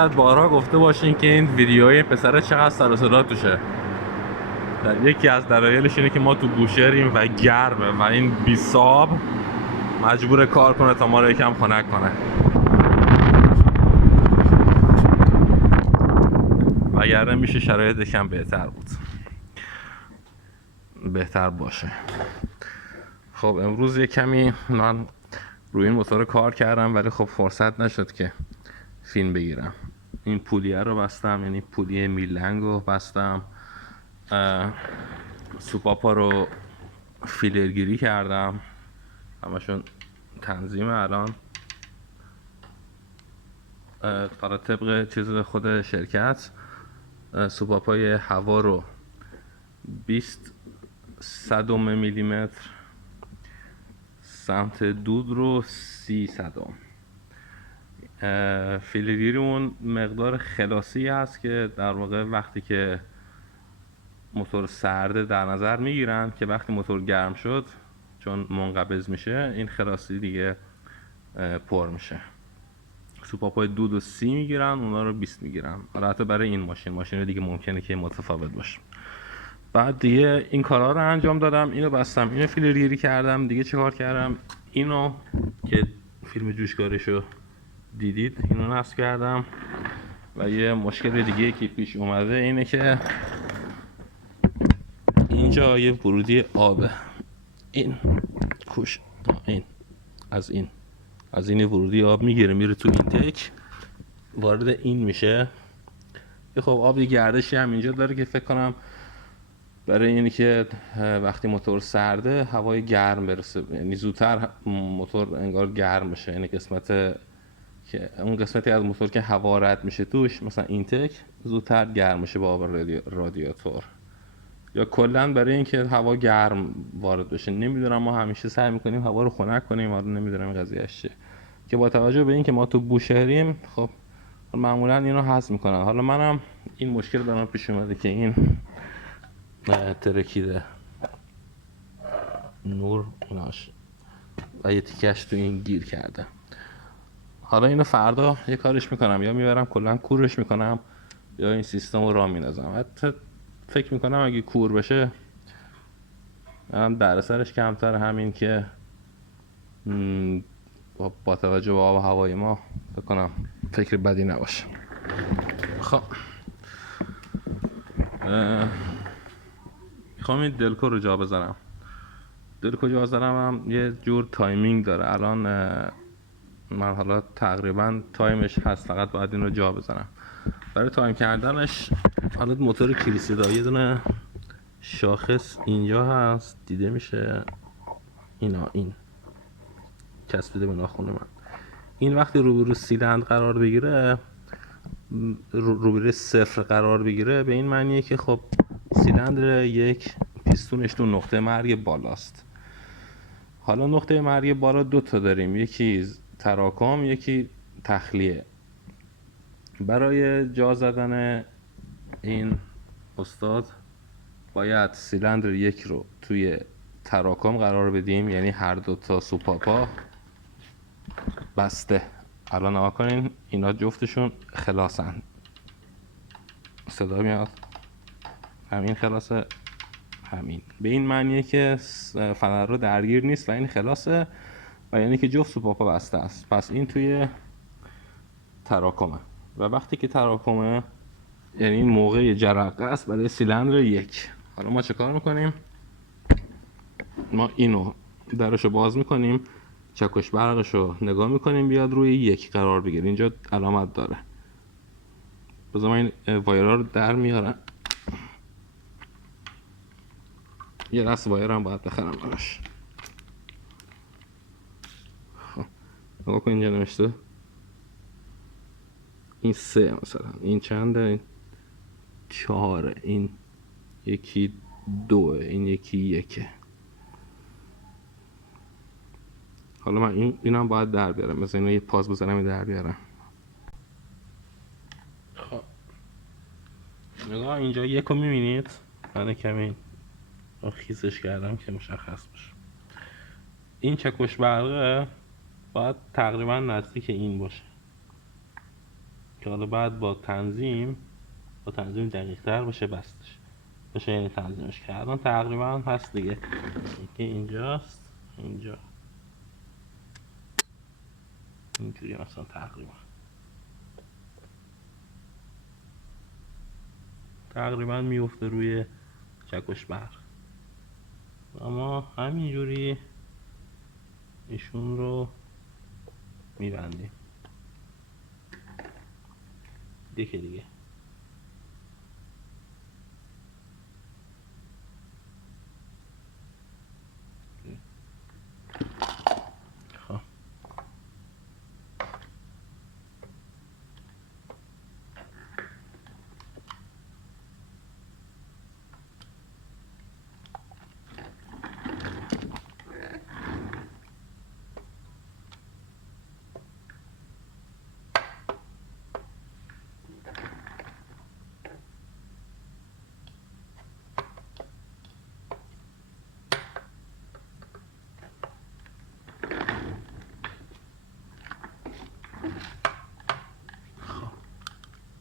شاید بارها گفته باشین که این ویدیوی پسر چقدر سر و صدا توشه. یکی از دلایلش اینه که ما تو بوشهریم و گرمه و این بی‌صاحب مجبور کار کنه تا ما رو یکم خنک کنه، وگرنه میشه شرایط یکم بهتر باشه. خب امروز یک کمی من روی این موتور کار کردم، ولی خب فرصت نشد که فیلم بگیرم. این پولیه رو بستم، یعنی پولیه میلنگ رو بستم، سوپاپا رو فیلرگیری کردم، همشون تنظیم. الان حالا طبق چیز خود شرکت سوپاپای هوا رو 20 صدم میلیمتر، سمت دود رو 30 صدم. فیلرگیری اون مقدار خلاصی هست که در واقع وقتی که موتور سرده در نظر میگیرن که وقتی موتور گرم شد چون منقبض میشه این خلاصی دیگه پر میشه. سوپاپای دود رو 30 میگیرن، اونا رو 20 میگیرن. البته برای این ماشین دیگه ممکنه که متفاوت باشه. بعد دیگه این کارا رو انجام دادم، اینو بستم، اینو فیلرگیری کردم. دیگه چه کار کردم؟ اینو که فیلم جوشکارشو دیدید اینو نصب کردم. و یه مشکل دیگه که پیش اومده اینه که اینجا یه ورودی آبه، این کوش، این از این ورودی آب میگیره میره تو اینتک، وارد این میشه. خب آب گردشی هم اینجا داره که فکر کنم برای اینی که وقتی موتور سرده هوای گرم برسه، یعنی زودتر موتور انگار گرم بشه. یعنی اون قسمتی از موتور که هوا رد میشه توش، مثلا اینتک، زودتر گرم میشه با آب رادیاتور، یا کلا برای اینکه هوا گرم وارد بشه. نمیدونم، ما همیشه سعی میکنیم هوا رو خنک کنیم، حالا نمیدونم قضیهش چیه، که با توجه به اینکه ما تو بوشهریم خب معمولا اینو حذف میکنن. حالا منم این مشکل برام پیش اومده که این ترکیده نور ایناش و یه تیکش تو این گیر کرده. حالا اینو فردا یه کارش میکنم، یا میبرم کلا کورش میکنم یا این سیستم رو راه میندازم. حتی فکر میکنم اگه کور بشه هم دردسرش کمتر، همین که با توجه به آب و هوای ما فکر کنم فکر بدی نباشه. خب میخوام این دلکو رو جا بزنم. دلکو جا بزنم هم یه جور تایمینگ داره. الان من حالا تقریبا تایمش هست، فقط باید این رو جا بزنم. برای تایم کردنش حالا موتور کلیسی داره، یه دونه شاخص اینجا هست دیده میشه، این چسبیده به ناخن من. این وقتی روبرو سیلندر قرار بگیره، روبروی صفر قرار بگیره، به این معنیه که خب سیلندر یک پیستونش تو نقطه مرگ بالاست. حالا نقطه مرگ بالا دو تا داریم، یکی تراکم یکی تخلیه. برای جا زدن این استاد باید سیلندر یک رو توی تراکم قرار بدیم، یعنی هر دو تا سوپاپا بسته. الان نگاه کنین اینا جفتشون خلاصن، صدا میاد، همین خلاصه، همین. به این معنیه که فنر رو درگیر نیست و این خلاصه، و یعنی که جفت سوپاپا بسته است. پس این توی تراکمه، و وقتی که تراکمه یعنی این موقع جرقه است برای سیلندر یک. حالا ما چه کار میکنیم؟ ما اینو درشو باز میکنیم، چکش برقشو نگاه میکنیم بیاد روی یک قرار بگیره. اینجا علامت داره. بذار من این وایرها رو در میارم، یه دست وایر هم باید بخرم براش. خب نگاه کن اینجا نوشته این 3 مثلا، این چنده؟ این 4، این یکی 2، این یکی 1. حالا من اینم باید در بیارم، مثلا اینو یه پاس بزنم در بیارم. خب نگاه اینجا 1 رو میبینید، من کمی خیسش کردم که مشخص باشه. این چکش برقه باید تقریبا نزدیک این باشه. که حالا بعد با تنظیم دقیق تر بشه بشه یعنی تنظیمش کردن تقریبا هست دیگه. یکی اینجاست، اینجا اینجوری مثلا تقریبا میفته روی چکش برق. اما همینجوری ایشون رو میبندیم دیگه. خب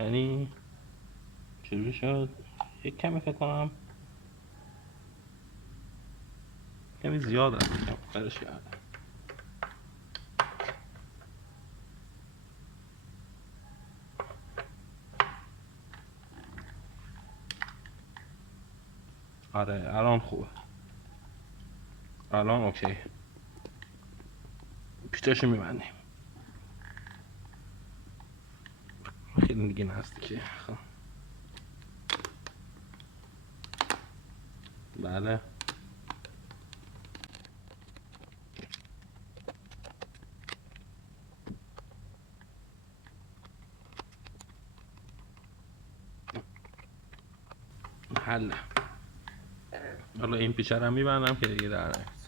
یعنی چجوری شد؟ یک کمی فکر کنم کمی زیاد است، کم برش کردم. آره الان خوبه، الان اوکی. پیچاشو میبندیم خیلی دیگه نزدیکه. خب بله حل. حالا این پیچه رو میبندم که دیگه در نیست.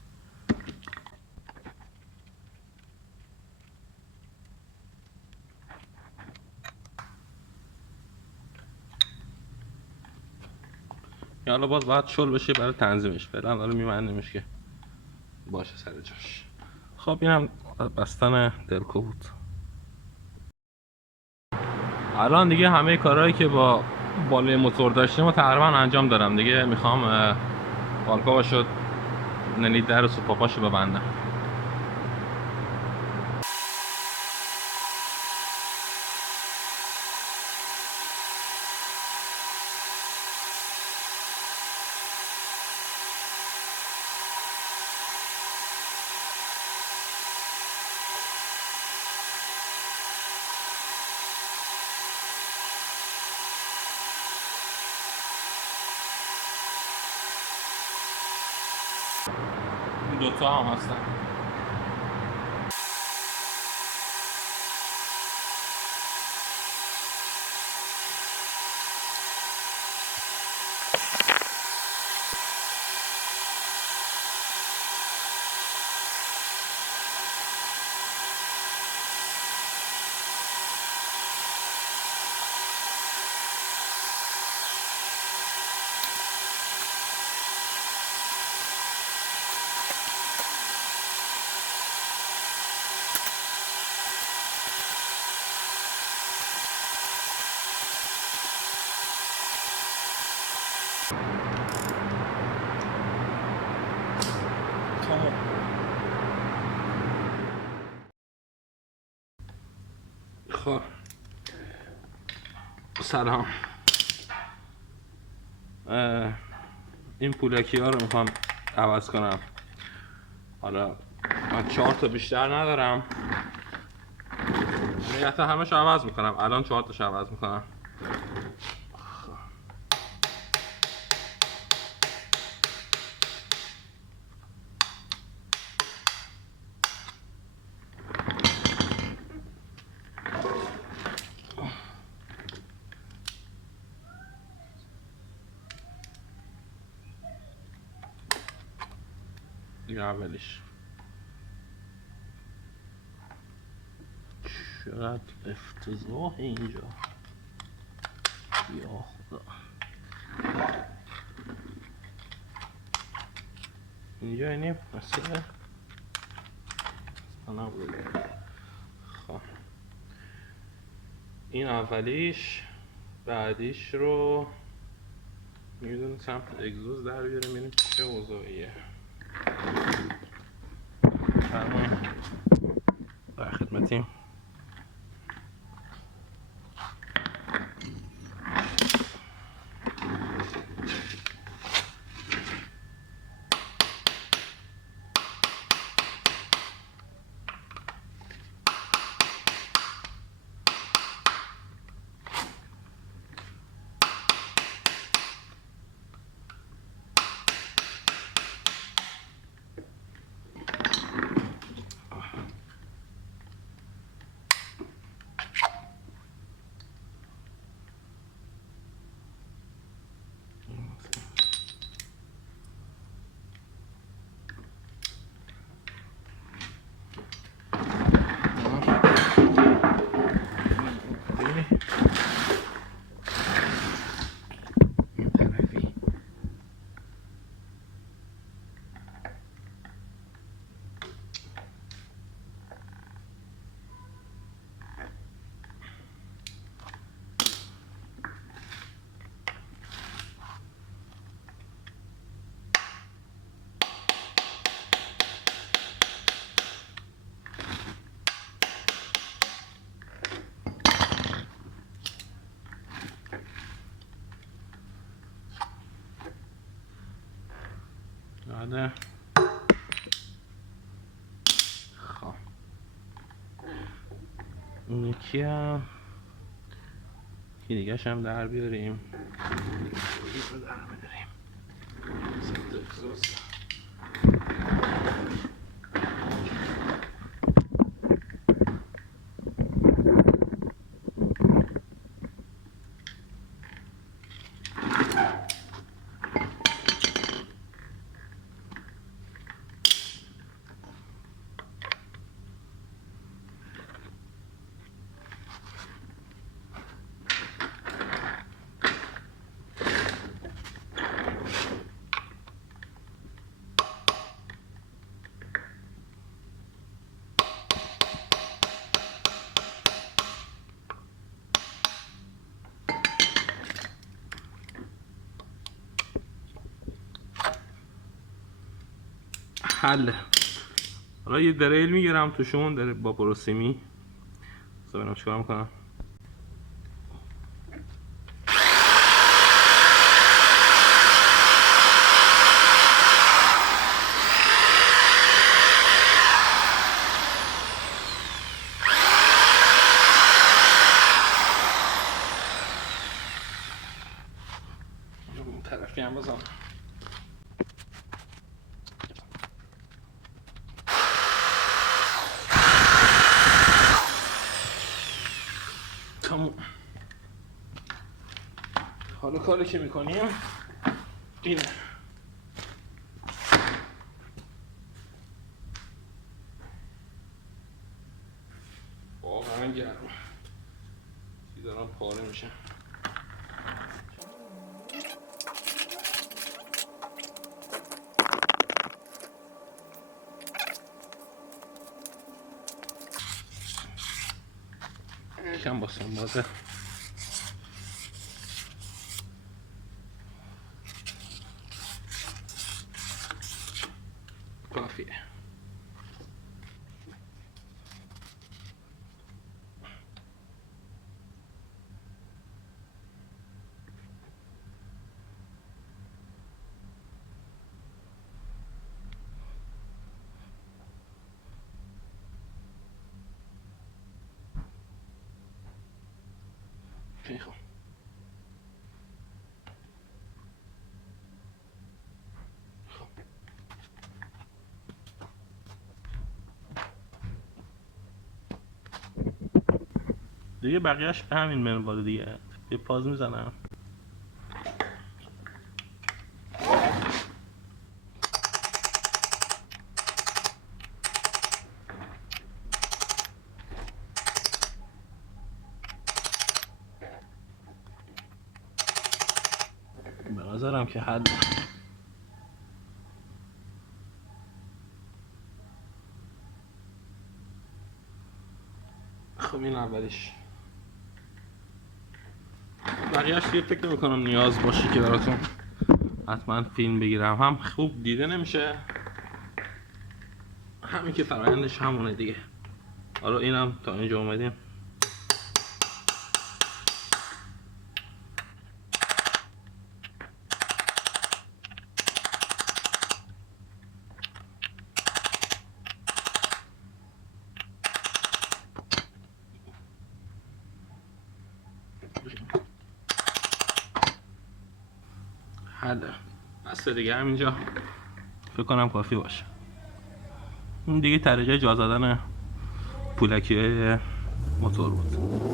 حالا باز باید شل بشه برای تنظیمش. فعلا حالا میبندیمش که باشه سر جاش. خب اینم بستن دلکو بود. الان دیگه همه کارهایی که با بالای موتور داشتیم و تقریبا انجام دادم دیگه. میخوام بالکاباشو یعنی در سوپاپاشو ببندم. این دوتا هم هستن. خب سلام. این پولکی ها رو میخوام عوض کنم. حالا من 4 تا بیشتر ندارم، نیتا همه شو عوض میکنم. الان 4 تاشو عوض میکنم. دیگه اولیش چقدر افتضاح اینجا، یا خدا. اینجا یعنی مثل خب این اولیش. بعدیش رو میدونیم سمت اگزوز در بیاریم ببینیم چه اوضاعیه. فرمایید در خدمتیم. بعد خب اون یکی هم دیگه‌ش هم در بیاریم. این رو در بیاریم سمت اگزوز. حله. حالا یه دریل میگیرم توشون داره با پروسیمی. ببینم چیکار میکنم. اون طرفی هم بازم تموم. حالا کاری که میکنیم اینه. واقعا گرم دارم پاره میشه. یکم با سنبازه کافیه. خب دیگه بقیهش به همین منوال دیگه. یه پاز میزنم. به نظرم که حل. خب این اولیش. بقیهش دیگه فکر نمی‌کنم نیاز باشه که براتون حتما فیلم بگیرم، هم خوب دیده نمیشه، همین که فرآیندش همونه دیگه. حالا اینم تا اینجا اومدیم حالا بس دیگه، همینجا فکر کنم کافی باشه. این دیگه طریقه جا زدن پولکی موتور بود.